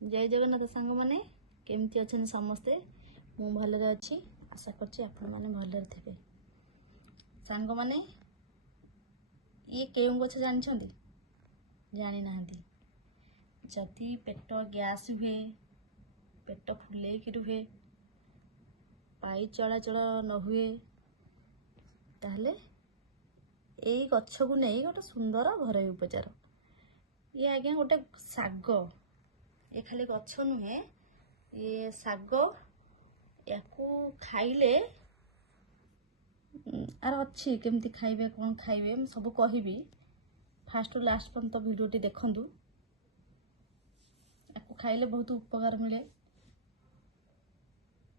जय जगन्नाथ सांग मैंने केमती अच्छा समस्ते मु भलरे अच्छी आशा करछि आपण माने भलरे थे सांग मैंने ये केउं गछ जानिछंती जानी नाहंती जदि पेट गैस हुए पेट फुले कि रुहे पाई चलाचल न हुए ताहले एई गछ को नहीं गोटे सुंदर घरोई उपचार ये आज्ञा गोटे साग ये खाली गछ नुहे ये साग या खाइले आर अच्छी केमती खाइबे कौन खाइबे मैं सब कहबी फास्ट लास्ट पर्यंत भिडियोटी देखंतु या खाइले बहुत उपकार मिले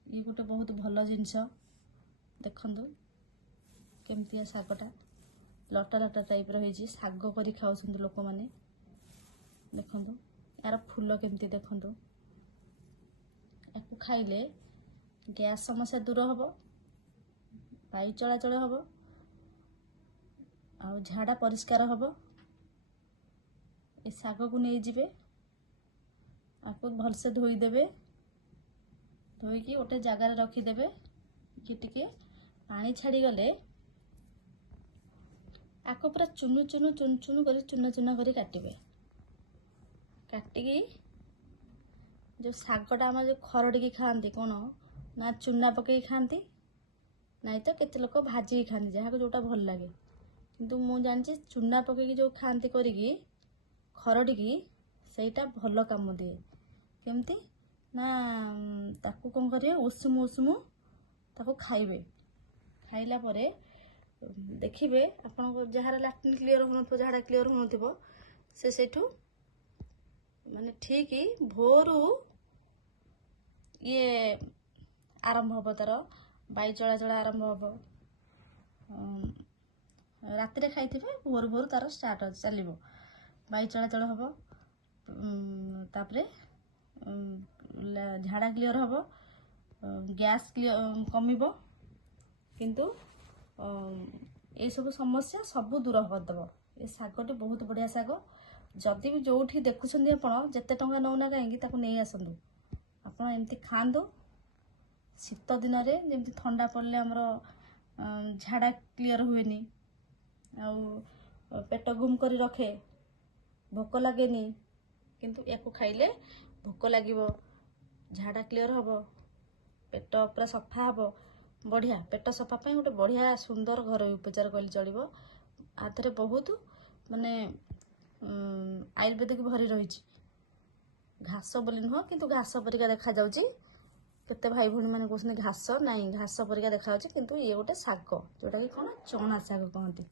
ये गोटे बहुत भल जिनस देखंतु केमती सागटा लटा लटा टाइप रही साग करी खाऊँ लोक मैंने देखंतु यार फूल केमती देखंतु या खाइले गैस समस्या दूर हम वायु चलाचल हम आ झाड़ा परिष्कार हम ए साग को नहीं जिबे आपको भलसे धोईदेवे धोईकी गोटे जगार रखीदेवे कि टिके पानी छाड़ी गले आपको पूरा चुनु चुनु चुन चुन कर चुना चुना कर काटिबे काटिकी जो सागटा आम जो खरड़ी खाती कौन ना चूना पकई खाती नाई तो केते लोक भाजी खाती जहाँ जोटा भल लगे किंतु मु जानी चूना पकई जो खाती करी खरड़ी सेटा भल काम दिए केमती ना ताकू कौन करेंगे उषुम उषुम ताकू खाइबे खाइला परे देखिए आपन जार लाट्रिन क्लीयर हो झाड़ा क्लीयर हो से सेठू माने ठीक भोरू ये आरंभ हम तार वायु चलाचल आरंभ हम राति खाई भोर भोर तार स्टार्ट चलो वायु चलाचल हम तापरे झाड़ा क्लीयर हम गैस क्लीयर कमिब किंतु ये सब समस्या सब दूर करदेव ये सागटी बहुत बढ़िया साग जदि भी जो देखुं आप जिते टंका नौना कहीं नहीं आसतु आप एमती खातु शीत दिन में जमी ठंडा पड़े आमर झाड़ा क्लीयर हुए पेट गुम कर रखे भोक लगे किंतु या खाइले भोक लगे झाड़ा क्लीयर हम पेट पूरा सफा हम बढ़िया पेट सफा गोटे बढ़िया सुंदर घर उपचार कले चलो आधे बहुत माने आयुर्वेदिक भरी रही घास बोली नुह किंतु घास परिका देखा जाउची केते भाई भौणी मैंने कहते घास नाई घास परिका देखा जाउची किंतु ये गोटे साग जोटा कि कौन चना साग कहते